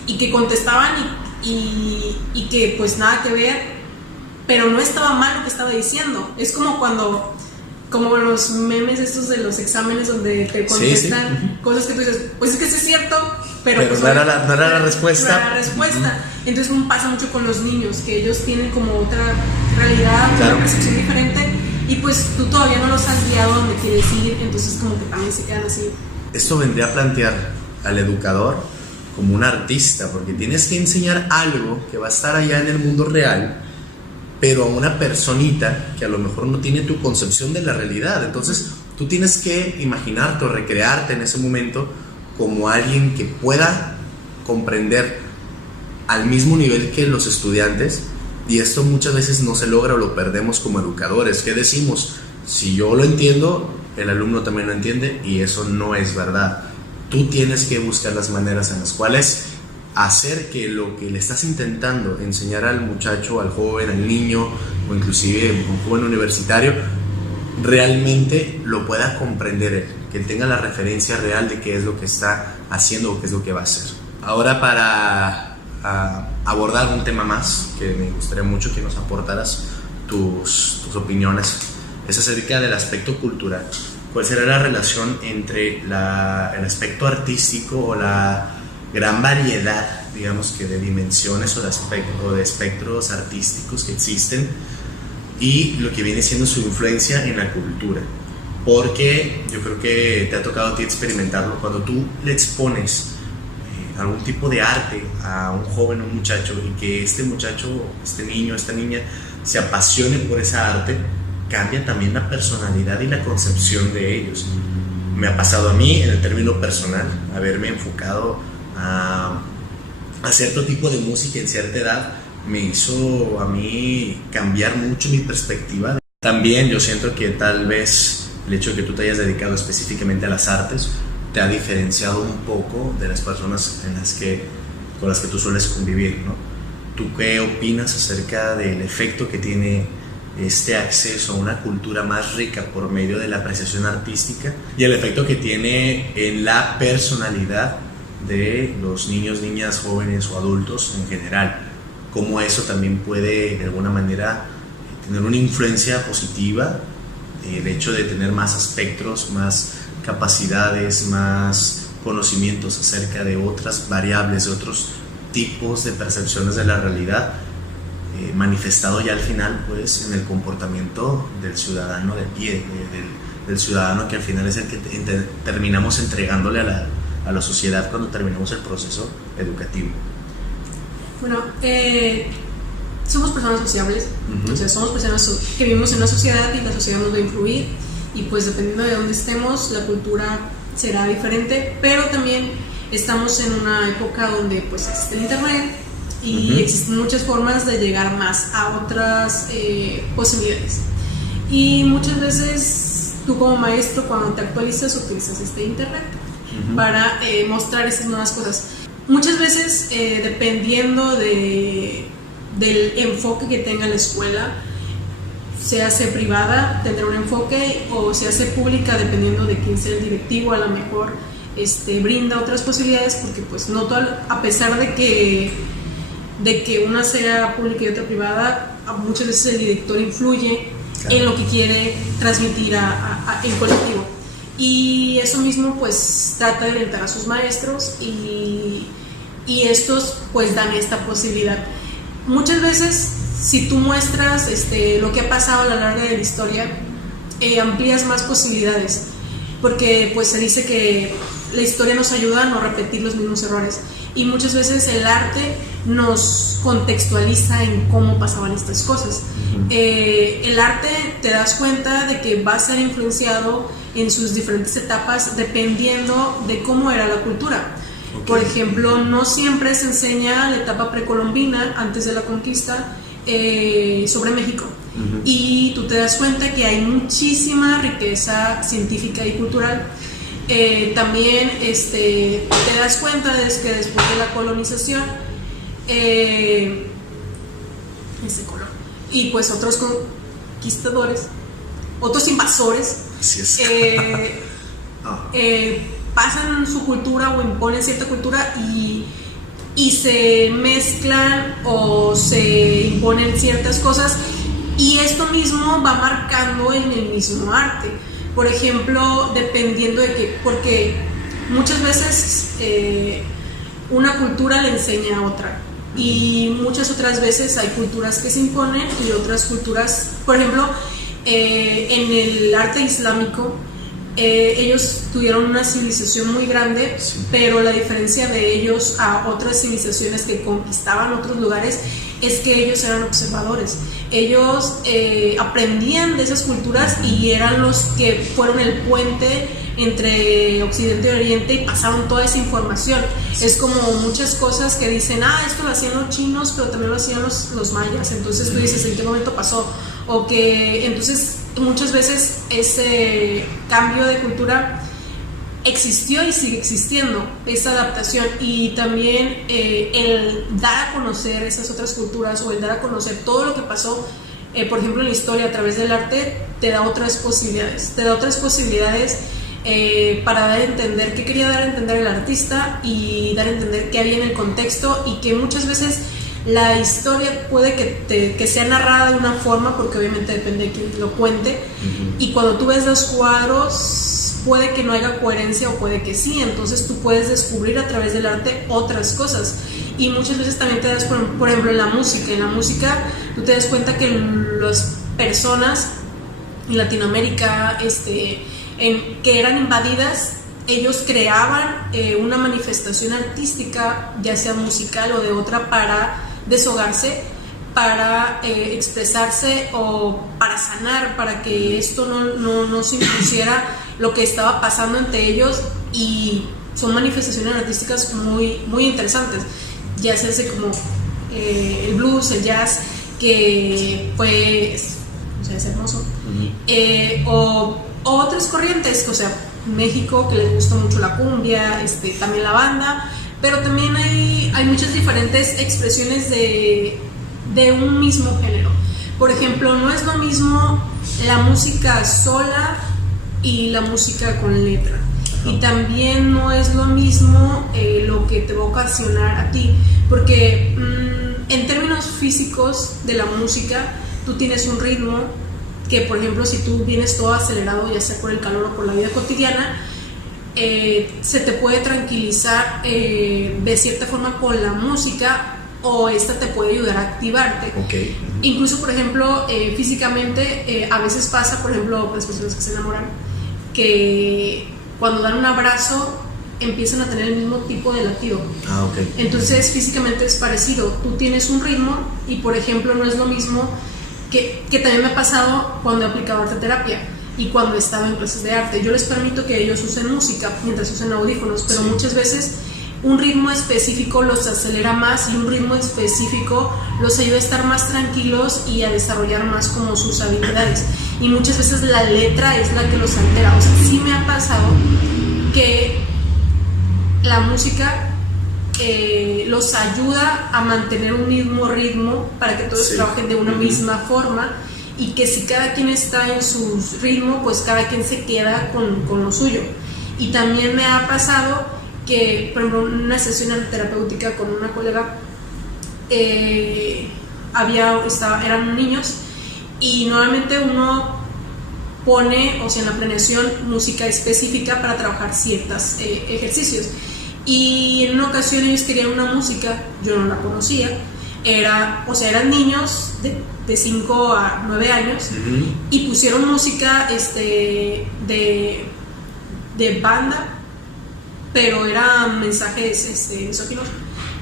y que contestaban y que pues nada que ver, pero no estaba mal lo que estaba diciendo. Es como los memes estos de los exámenes donde te contestan cosas que tú dices, pues es que sí es cierto, pero pues, no era la respuesta. No era la respuesta. Entonces pasa mucho con los niños, que ellos tienen como otra realidad, Claro. una percepción diferente, y pues tú todavía no los has guiado a donde quieres ir, entonces como que también se quedan así. Esto vendría a plantear al educador como un artista, porque tienes que enseñar algo que va a estar allá en el mundo real, pero a una personita que a lo mejor no tiene tu concepción de la realidad. Entonces tú tienes que imaginarte o recrearte en ese momento como alguien que pueda comprender al mismo nivel que los estudiantes, y esto muchas veces no se logra o lo perdemos como educadores. ¿Qué decimos? Si yo lo entiendo, el alumno también lo entiende, y eso no es verdad. Tú tienes que buscar las maneras en las cuales hacer que lo que le estás intentando enseñar al muchacho, al joven, al niño, o inclusive un joven universitario, realmente lo pueda comprender él, que él tenga la referencia real de qué es lo que está haciendo o qué es lo que va a hacer. Ahora, para abordar un tema más que me gustaría mucho que nos aportaras tus opiniones, es acerca del aspecto cultural. ¿Cuál será la relación entre el aspecto artístico o la gran variedad, digamos que de dimensiones o de espectros artísticos que existen, y lo que viene siendo su influencia en la cultura? Porque yo creo que te ha tocado a ti experimentarlo. Cuando tú le expones algún tipo de arte a un joven o un muchacho, y que este muchacho, este niño, esta niña se apasione por esa arte, cambia también la personalidad y la concepción de ellos. Me ha pasado a mí, en el término personal, haberme enfocado a cierto tipo de música en cierta edad, me hizo a mí cambiar mucho mi perspectiva. También yo siento que tal vez el hecho de que tú te hayas dedicado específicamente a las artes te ha diferenciado un poco de las personas con las que tú sueles convivir, ¿no? ¿Tú qué opinas acerca del efecto que tiene este acceso a una cultura más rica por medio de la apreciación artística, y el efecto que tiene en la personalidad de los niños, niñas, jóvenes o adultos en general? ¿Cómo eso también puede de alguna manera tener una influencia positiva? El hecho de tener más espectros, más capacidades, más conocimientos acerca de otras variables, de otros tipos de percepciones de la realidad, manifestado ya al final pues en el comportamiento del ciudadano de pie, del ciudadano que al final es el que terminamos entregándole a la sociedad cuando terminamos el proceso educativo. Bueno, somos personas sociables, o sea, somos personas que vivimos en una sociedad, y la sociedad nos va a influir, y pues dependiendo de dónde estemos, la cultura será diferente, pero también estamos en una época donde pues existe el internet y existen muchas formas de llegar más a otras posibilidades, y muchas veces tú como maestro, cuando te actualizas, utilizas este internet para mostrar esas nuevas cosas. Muchas veces, dependiendo del enfoque que tenga la escuela, se hace privada, tendrá un enfoque, o se hace pública, dependiendo de quién sea el directivo. A lo mejor brinda otras posibilidades, porque pues no todo, a pesar de de que una sea pública y otra privada, muchas veces el director influye en lo que quiere transmitir en colectivo. Y eso mismo pues trata de orientar a sus maestros y estos pues dan esta posibilidad. Muchas veces si tú muestras lo que ha pasado a lo largo de la historia, amplías más posibilidades, porque pues se dice que la historia nos ayuda a no repetir los mismos errores, y muchas veces el arte nos contextualiza en cómo pasaban estas cosas. El arte, te das cuenta de que va a ser influenciado en sus diferentes etapas dependiendo de cómo era la cultura. Por ejemplo, no siempre se enseña la etapa precolombina, antes de la conquista, sobre México. Y tú te das cuenta que hay muchísima riqueza científica y cultural. También te das cuenta de que después de la colonización, ese color, y pues otros conquistadores, otros invasores, pasan su cultura o imponen cierta cultura y se mezclan o se imponen ciertas cosas, y esto mismo va marcando en el mismo arte. Por ejemplo, dependiendo de qué, porque muchas veces una cultura le enseña a otra, y muchas otras veces hay culturas que se imponen y otras culturas, por ejemplo, en el arte islámico, ellos tuvieron una civilización muy grande, pero la diferencia de ellos a otras civilizaciones que conquistaban otros lugares es que ellos eran observadores. Ellos aprendían de esas culturas y eran los que fueron el puente entre Occidente y Oriente y pasaron toda esa información. Es como muchas cosas que dicen, esto lo hacían los chinos, pero también lo hacían los mayas. Entonces tú dices, ¿en qué momento pasó? O que entonces muchas veces ese cambio de cultura existió y sigue existiendo, esa adaptación. Y también el dar a conocer esas otras culturas, o el dar a conocer todo lo que pasó, por ejemplo en la historia a través del arte, te da otras posibilidades, para dar a entender qué quería dar a entender el artista, y dar a entender qué había en el contexto, y que muchas veces la historia puede que sea narrada de una forma, porque obviamente depende de quién lo cuente, y cuando tú ves los cuadros puede que no haya coherencia o puede que sí. Entonces tú puedes descubrir a través del arte otras cosas, y muchas veces también te das, por ejemplo, en la música tú te das cuenta que las personas en Latinoamérica que eran invadidas, ellos creaban una manifestación artística, ya sea musical o de otra, para deshogarse, para expresarse o para sanar, para que esto no se impusiera lo que estaba pasando entre ellos. Y son manifestaciones artísticas muy, muy interesantes, ya se hace como el blues, el jazz, que pues, o sea, es hermoso, o otras corrientes, o sea, México, que les gusta mucho la cumbia, también la banda, pero también hay muchas diferentes expresiones de un mismo género. Por ejemplo, no es lo mismo la música sola y la música con letra, y también no es lo mismo lo que te va a ocasionar a ti, porque en términos físicos de la música, tú tienes un ritmo que, por ejemplo, si tú vienes todo acelerado, ya sea por el calor o por la vida cotidiana, se te puede tranquilizar de cierta forma con la música, o esta te puede ayudar a activarte. Incluso, por ejemplo, físicamente, a veces pasa, por ejemplo, las personas que se enamoran, que cuando dan un abrazo empiezan a tener el mismo tipo de latido. Entonces físicamente es parecido, tú tienes un ritmo, y por ejemplo no es lo mismo que también me ha pasado cuando he aplicado arte terapia y cuando estaba en clases de arte. Yo les permito que ellos usen música mientras usen audífonos, pero muchas veces un ritmo específico los acelera más, y un ritmo específico los ayuda a estar más tranquilos y a desarrollar más como sus habilidades. Y muchas veces la letra es la que los altera. O sea, sí me ha pasado que la música los ayuda a mantener un mismo ritmo para que todos trabajen de una misma forma, y que si cada quien está en su ritmo, pues cada quien se queda con lo suyo. Y también me ha pasado que, por ejemplo, en una sesión terapéutica con una colega, eran niños, y normalmente uno pone, o sea, en la planeación, música específica para trabajar ciertos ejercicios. Y en una ocasión ellos querían una música, yo no la conocía, eran niños de 5 a 9 años, y pusieron música de banda, pero eran mensajes misóginos,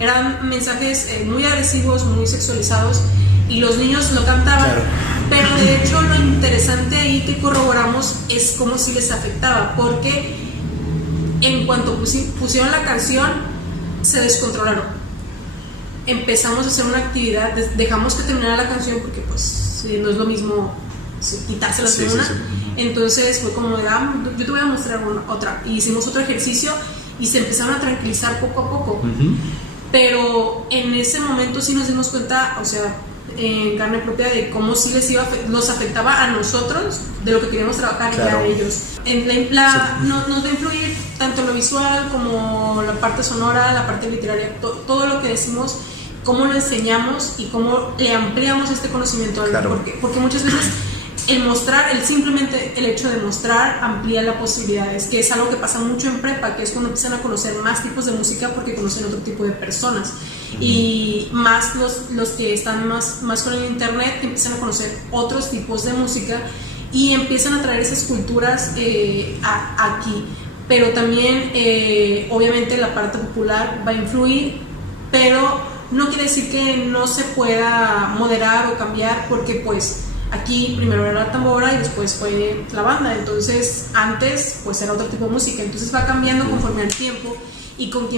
eran mensajes muy agresivos, muy sexualizados, y los niños lo cantaban. Claro. Pero de hecho lo interesante ahí que corroboramos es cómo sí les afectaba, porque en cuanto pusieron la canción se descontrolaron. Empezamos a hacer una actividad, dejamos que terminara la canción porque pues no es lo mismo quitársela de una. Entonces fue como yo te voy a mostrar otra, y hicimos otro ejercicio y se empezaron a tranquilizar poco a poco. Pero en ese momento sí nos dimos cuenta, o sea, en carne propia, de cómo sí los afectaba a nosotros de lo que queríamos trabajar. Claro. Ya a ellos. Nos va a influir tanto lo visual como la parte sonora, la parte literaria, todo lo que decimos, cómo lo enseñamos y cómo le ampliamos este conocimiento. Claro. Porque muchas veces simplemente el hecho de mostrar amplía las posibilidades, que es algo que pasa mucho en prepa, que es cuando empiezan a conocer más tipos de música porque conocen otro tipo de personas. Y más los que están más con el internet, que empiezan a conocer otros tipos de música y empiezan a traer esas culturas aquí. Pero también obviamente la parte popular va a influir, pero no quiere decir que no se pueda moderar o cambiar, porque pues aquí primero era la tambora y después fue la banda. Entonces antes pues era otro tipo de música, entonces va cambiando conforme al tiempo y con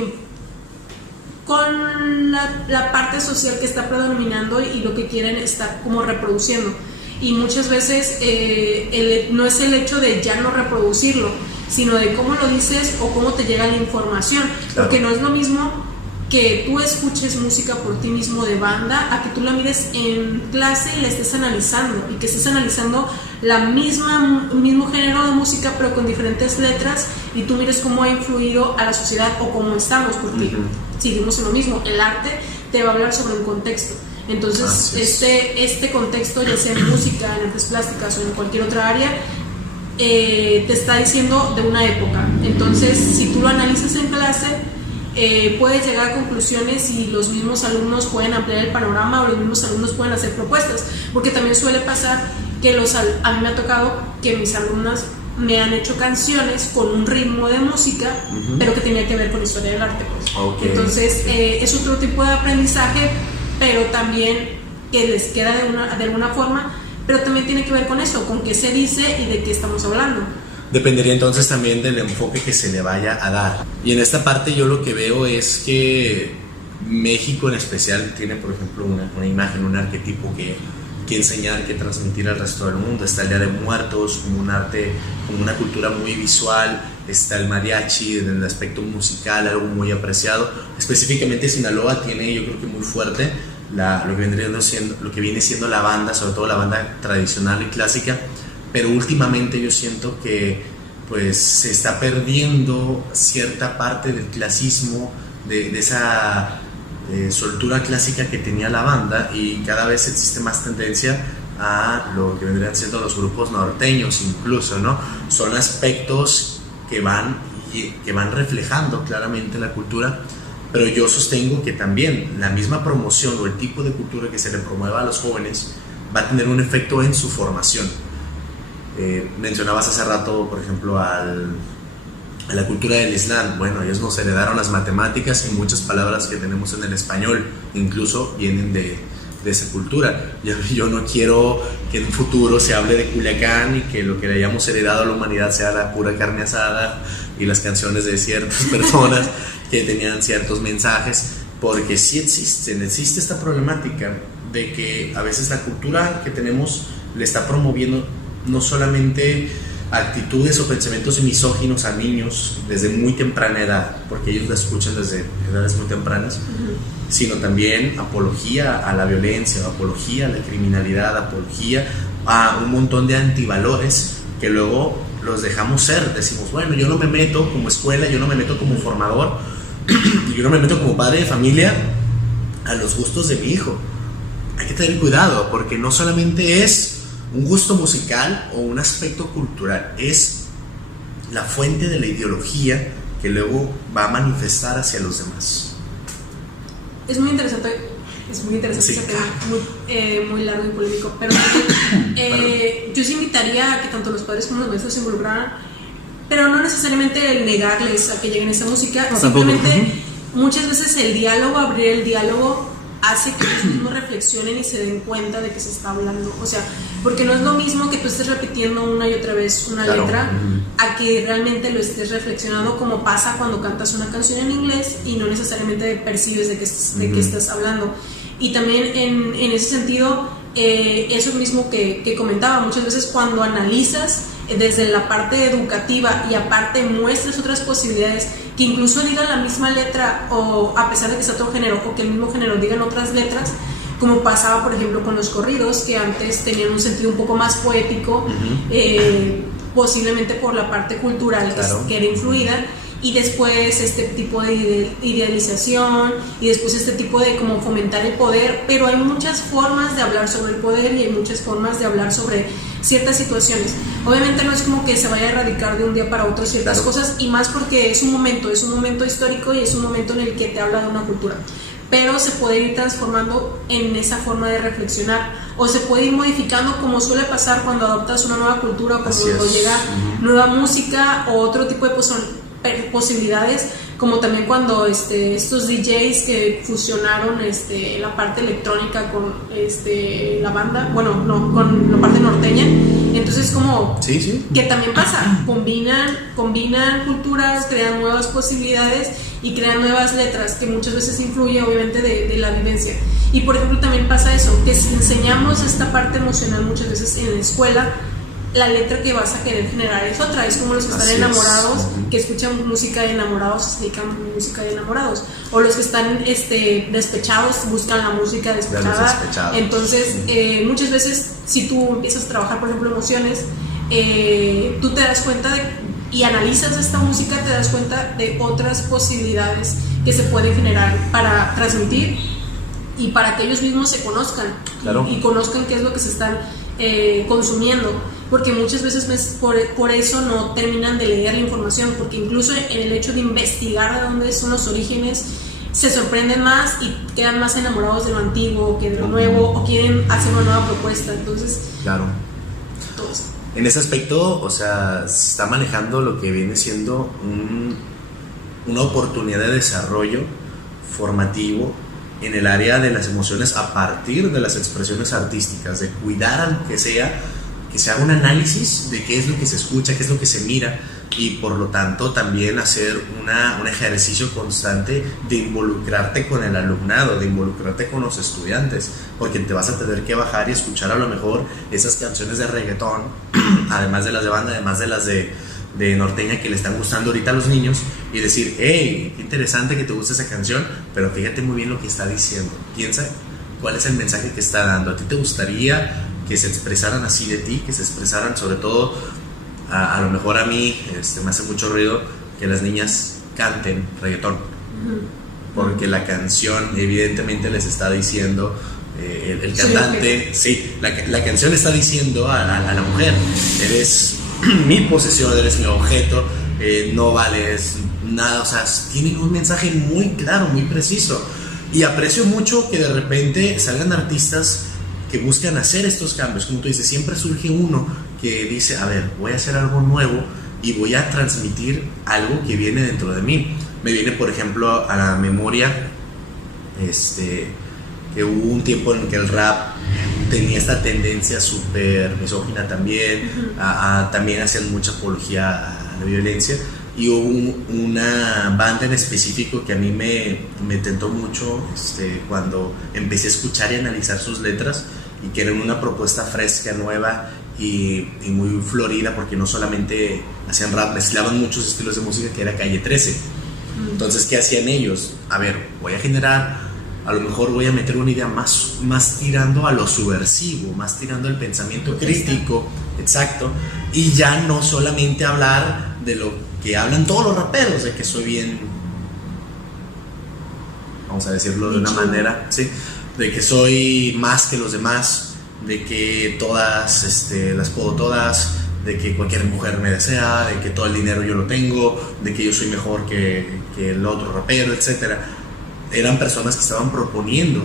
la parte social que está predominando y lo que quieren estar como reproduciendo. Y muchas veces no es el hecho de ya no reproducirlo, sino de cómo lo dices o cómo te llega la información. Claro. Porque no es lo mismo que tú escuches música por ti mismo de banda a que tú la mires en clase y la estés analizando, y que estés analizando el mismo género de música pero con diferentes letras, y tú mires cómo ha influido a la sociedad o cómo estamos, porque seguimos en lo mismo. El arte te va a hablar sobre un contexto. Entonces este contexto, ya sea en música, en artes plásticas o en cualquier otra área, te está diciendo de una época. Entonces si tú lo analizas en clase, puedes llegar a conclusiones, y los mismos alumnos pueden ampliar el panorama, o los mismos alumnos pueden hacer propuestas, porque también suele pasar que a mí me ha tocado que mis alumnas me han hecho canciones con un ritmo de música, pero que tenía que ver con historia del arte, pues. Okay. Entonces es otro tipo de aprendizaje, pero también que les queda de alguna forma, pero también tiene que ver con esto, con qué se dice y de qué estamos hablando. Dependería entonces también del enfoque que se le vaya a dar. Y en esta parte yo lo que veo es que México en especial tiene, por ejemplo, una imagen, un arquetipo que enseñar, que transmitir al resto del mundo. Está el Día de Muertos como un arte, como una cultura muy visual. Está el mariachi en el aspecto musical, algo muy apreciado. Específicamente Sinaloa tiene, yo creo que muy fuerte, lo que viene siendo la banda, sobre todo la banda tradicional y clásica. Pero últimamente yo siento que pues se está perdiendo cierta parte del clasismo, de esa soltura clásica que tenía la banda, y cada vez existe más tendencia a lo que vendrían siendo los grupos norteños incluso, ¿no? Son aspectos que van reflejando claramente la cultura, pero yo sostengo que también la misma promoción o el tipo de cultura que se le promueva a los jóvenes va a tener un efecto en su formación. Mencionabas hace rato, por ejemplo, a la cultura del Islam. Bueno, ellos nos heredaron las matemáticas, y muchas palabras que tenemos en el español incluso vienen de esa cultura. Yo no quiero que en un futuro se hable de Culiacán y que lo que le hayamos heredado a la humanidad sea la pura carne asada y las canciones de ciertas personas que tenían ciertos mensajes, porque sí existe esta problemática de que a veces la cultura que tenemos le está promoviendo no solamente actitudes o pensamientos misóginos a niños desde muy temprana edad, porque ellos la escuchan desde edades muy tempranas, sino también apología a la violencia, apología a la criminalidad, apología a un montón de antivalores que luego los dejamos ser. Decimos, bueno, yo no me meto como escuela, yo no me meto como formador, yo no me meto como padre de familia, a los gustos de mi hijo. Hay que tener cuidado porque no solamente es un gusto musical o un aspecto cultural, es la fuente de la ideología que luego va a manifestar hacia los demás. Es muy interesante Sí. ese tema, muy largo y polémico, pero yo sí invitaría a que tanto los padres como los maestros se involucraran, pero no necesariamente el negarles a que lleguen a esa música, simplemente muchas veces el diálogo, abrir el diálogo, hace que ellos mismos reflexionen y se den cuenta de que se está hablando. O sea, porque no es lo mismo que tú estés repitiendo una y otra vez una letra a que realmente lo estés reflexionando, como pasa cuando cantas una canción en inglés y no necesariamente percibes de qué estás hablando. Y también en ese sentido, eso mismo que comentaba, muchas veces cuando analizas desde la parte educativa y aparte muestras otras posibilidades que incluso digan la misma letra, o a pesar de que sea otro género, o que el mismo género digan otras letras, como pasaba por ejemplo con los corridos, que antes tenían un sentido un poco más poético, posiblemente por la parte cultural que era influida, y después este tipo de idealización, y después este tipo de como fomentar el poder. Pero hay muchas formas de hablar sobre el poder y hay muchas formas de hablar sobre ciertas situaciones. Obviamente no es como que se vaya a erradicar de un día para otro ciertas cosas, y más porque es un momento histórico y es un momento en el que te habla de una cultura, pero se puede ir transformando en esa forma de reflexionar, o se puede ir modificando, como suele pasar cuando adoptas una nueva cultura, o cuando llega nueva música o otro tipo de posibilidades, como también cuando estos DJs que fusionaron la parte electrónica con la banda, bueno, no, con la parte norteña. Entonces como que también pasa, combinan culturas, crean nuevas posibilidades y crean nuevas letras, que muchas veces influye obviamente de la vivencia. Y por ejemplo también pasa eso, que si enseñamos esta parte emocional muchas veces en la escuela, la letra que vas a querer generar es otra. Es como los que están enamorados, que escuchan música de enamorados, se dedican a música de enamorados, o los que están despechados buscan la música despechada. Entonces muchas veces si tú empiezas a trabajar por ejemplo emociones, tú te das cuenta y analizas esta música, te das cuenta de otras posibilidades que se pueden generar para transmitir y para que ellos mismos se conozcan y conozcan qué es lo que se están consumiendo, porque muchas veces por eso no terminan de leer la información, porque incluso en el hecho de investigar de dónde son los orígenes se sorprenden más y quedan más enamorados de lo antiguo que de lo nuevo, o quieren hacer una nueva propuesta. Entonces todo eso. En ese aspecto, o sea, se está manejando lo que viene siendo una oportunidad de desarrollo formativo en el área de las emociones a partir de las expresiones artísticas, de cuidar aunque sea que se haga un análisis de qué es lo que se escucha, qué es lo que se mira, y por lo tanto también hacer un ejercicio constante de involucrarte con el alumnado, de involucrarte con los estudiantes, porque te vas a tener que bajar y escuchar a lo mejor esas canciones de reggaetón, además de las de banda, además de las de norteña que le están gustando ahorita a los niños, y decir, hey, qué interesante que te guste esa canción, pero fíjate muy bien lo que está diciendo, piensa cuál es el mensaje que está dando. ¿A ti te gustaría que se expresaran así de ti, que se expresaran sobre todo, a lo mejor a mí me hace mucho ruido que las niñas canten reggaetón, porque la canción evidentemente les está diciendo, el cantante, la canción está diciendo a la mujer, eres mi posesión, eres mi objeto, no vales nada, o sea, tienen un mensaje muy claro, muy preciso, y aprecio mucho que de repente salgan artistas que buscan hacer estos cambios. Como tú dices, siempre surge uno que dice, a ver, voy a hacer algo nuevo y voy a transmitir algo que viene dentro de mí. Me viene, por ejemplo, a la memoria que hubo un tiempo en que el rap tenía esta tendencia súper misógina también, también hacían mucha apología a la violencia, y hubo una banda en específico que a mí me tentó mucho cuando empecé a escuchar y analizar sus letras, y que eran una propuesta fresca, nueva y muy florida, porque no solamente hacían rap, mezclaban muchos estilos de música, que era Calle 13. Entonces, ¿qué hacían ellos? A ver, voy a generar, a lo mejor voy a meter una idea más tirando a lo subversivo, más tirando al pensamiento crítico, exacto, y ya no solamente hablar de lo que hablan todos los raperos, de que soy bien vamos a decirlo de una manera, ¿sí? De que soy más que los demás, de que todas las puedo todas, de que cualquier mujer me desea, de que todo el dinero yo lo tengo, de que yo soy mejor que el otro rapero, etc. Eran personas que estaban proponiendo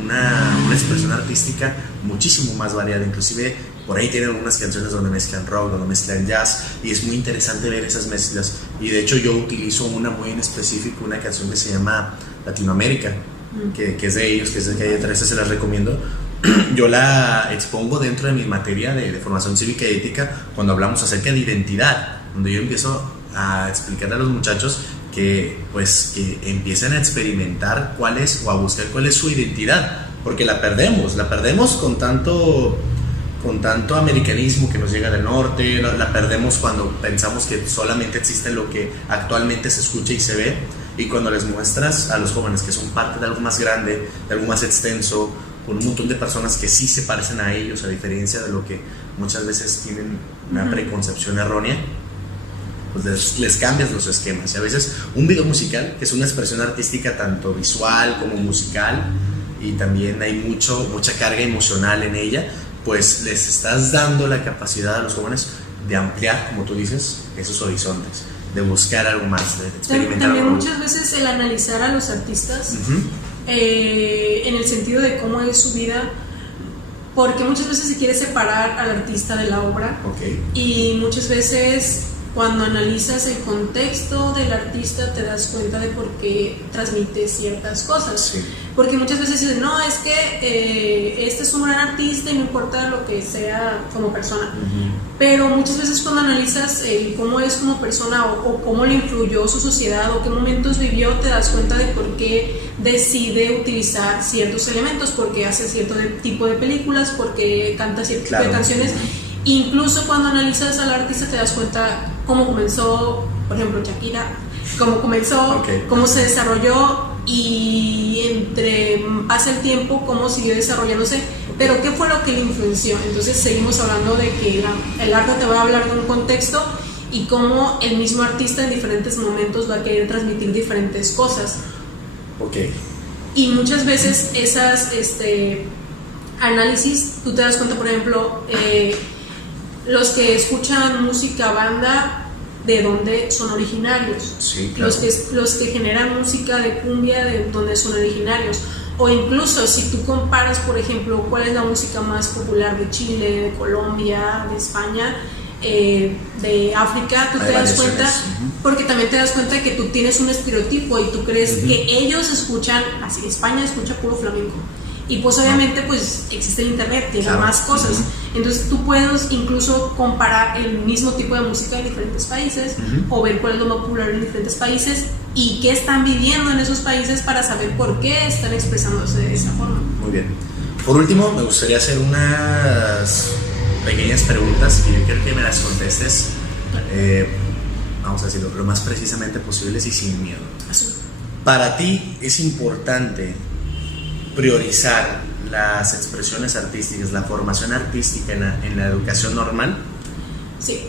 una expresión artística muchísimo más variada. Inclusive por ahí tienen algunas canciones donde mezclan rock, donde mezclan jazz, y es muy interesante ver esas mezclas. Y de hecho yo utilizo una muy en específico, una canción que se llama Latinoamérica, que es de ellos, que es de Calle 13, se las recomiendo. Yo la expongo dentro de mi materia de formación cívica y ética cuando hablamos acerca de identidad, donde yo empiezo a explicarle a los muchachos que empiecen a experimentar cuál es, o a buscar cuál es su identidad, porque la perdemos con tanto americanismo que nos llega del norte, la perdemos cuando pensamos que solamente existe lo que actualmente se escucha y se ve, y cuando les muestras a los jóvenes que son parte de algo más grande, de algo más extenso, con un montón de personas que sí se parecen a ellos, a diferencia de lo que muchas veces tienen una preconcepción errónea, pues les cambias los esquemas. Y a veces un video musical, que es una expresión artística tanto visual como musical, y también hay mucha carga emocional en ella, pues les estás dando la capacidad a los jóvenes de ampliar, como tú dices, esos horizontes, de buscar algo más, de experimentar también algo. Muchas veces el analizar a los artistas, en el sentido de cómo es su vida, porque muchas veces se quiere separar al artista de la obra, y muchas veces cuando analizas el contexto del artista te das cuenta de por qué transmite ciertas cosas. Sí. Porque muchas veces dicen, no, es que este es un gran artista y no importa lo que sea como persona. Pero muchas veces cuando analizas cómo es como persona, o cómo le influyó su sociedad, o qué momentos vivió, te das cuenta de por qué decide utilizar ciertos elementos, porque hace cierto tipo de películas, porque canta cierto tipo de canciones. Incluso cuando analizas al artista te das cuenta cómo comenzó, por ejemplo, Shakira, cómo comenzó, cómo se desarrolló, y entre pasa el tiempo cómo siguió desarrollándose, pero qué fue lo que le influenció. Entonces seguimos hablando de que el arte te va a hablar de un contexto, y cómo el mismo artista en diferentes momentos va a querer transmitir diferentes cosas. Y muchas veces esas análisis, tú te das cuenta, por ejemplo, los que escuchan música banda, de dónde son originarios. Sí, claro. Los que generan música de cumbia, de dónde son originarios. O incluso si tú comparas, por ejemplo, cuál es la música más popular de Chile, de Colombia, de España, de África, tú te das cuenta, porque también te das cuenta que tú tienes un estereotipo y tú crees que ellos escuchan, así España escucha puro flamenco. Y pues obviamente pues existe el internet, tiene más cosas. Entonces tú puedes incluso comparar el mismo tipo de música en diferentes países, o ver cuál es lo más popular en diferentes países y qué están viviendo en esos países, para saber por qué están expresándose de esa forma. Muy bien. Por último, me gustaría hacer unas pequeñas preguntas que yo quiero que me las contestes, vamos a decirlo, lo más precisamente posible y sin miedo. Para ti es importante priorizar las expresiones artísticas, la formación artística en la educación normal. Sí.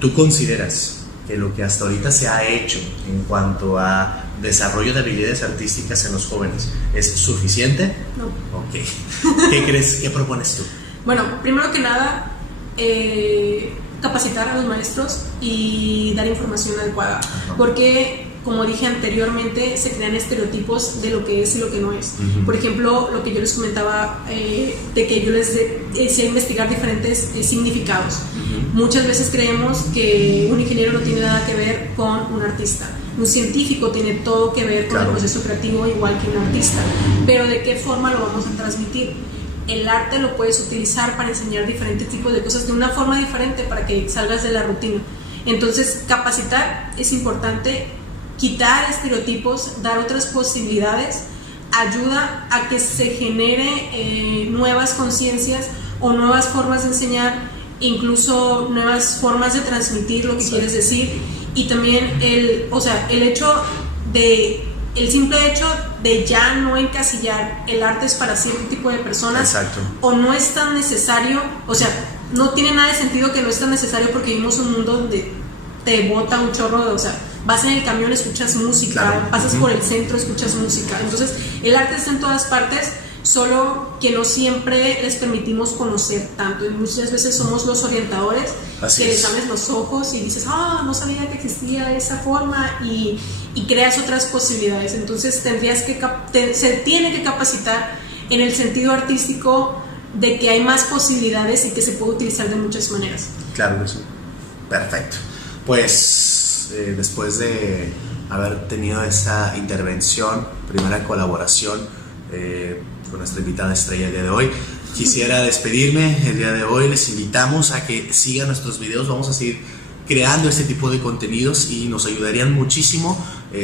¿Tú consideras que lo que hasta ahorita se ha hecho en cuanto a desarrollo de habilidades artísticas en los jóvenes es suficiente? No. ¿Qué crees? ¿Qué propones tú? Bueno, primero que nada, capacitar a los maestros y dar información adecuada. Porque, como dije anteriormente, se crean estereotipos de lo que es y lo que no es. Por ejemplo, lo que yo les comentaba, de que yo les decía investigar diferentes significados. Muchas veces creemos que un ingeniero no tiene nada que ver con un artista. Un científico tiene todo que ver con el proceso creativo, igual que un artista. Pero ¿de qué forma lo vamos a transmitir? El arte lo puedes utilizar para enseñar diferentes tipos de cosas de una forma diferente, para que salgas de la rutina. Entonces, capacitar es importante. Quitar estereotipos, dar otras posibilidades, ayuda a que se genere nuevas conciencias o nuevas formas de enseñar, incluso nuevas formas de transmitir lo que quieres decir. Y también el simple hecho de ya no encasillar el arte es para cierto tipo de personas. O no es tan necesario, o sea, no tiene nada de sentido que no es tan necesario, porque vivimos un mundo donde te bota un chorro vas en el camión, escuchas música, claro. pasas por el centro, escuchas música. Entonces el arte está en todas partes, solo que no siempre les permitimos conocer tanto, y muchas veces somos los orientadores. Así que es. les abres los ojos y dices, no sabía que existía esa forma, y creas otras posibilidades. Entonces se tiene que capacitar en el sentido artístico de que hay más posibilidades y que se puede utilizar de muchas maneras. Claro que sí. Perfecto. Pues después de haber tenido esta intervención, primera colaboración con nuestra invitada estrella el día de hoy, quisiera despedirme el día de hoy. Les invitamos a que sigan nuestros videos. Vamos a seguir creando este tipo de contenidos y nos ayudarían muchísimo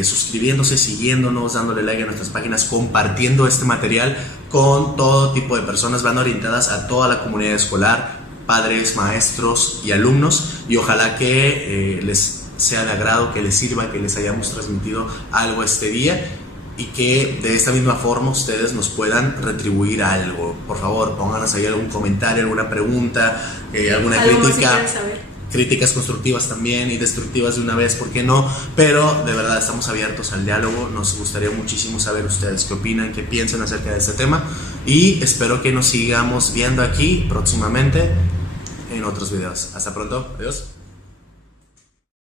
suscribiéndose, siguiéndonos, dándole like a nuestras páginas, compartiendo este material con todo tipo de personas. Van orientadas a toda la comunidad escolar, padres, maestros y alumnos, y ojalá que les sea de agrado, que les sirva, que les hayamos transmitido algo este día, y que de esta misma forma ustedes nos puedan retribuir algo. Por favor, pónganos ahí algún comentario, alguna pregunta, alguna crítica, críticas constructivas también y destructivas de una vez, ¿por qué no? Pero de verdad estamos abiertos al diálogo. Nos gustaría muchísimo saber ustedes qué opinan, qué piensan acerca de este tema, y espero que nos sigamos viendo aquí próximamente en otros videos. Hasta pronto, adiós.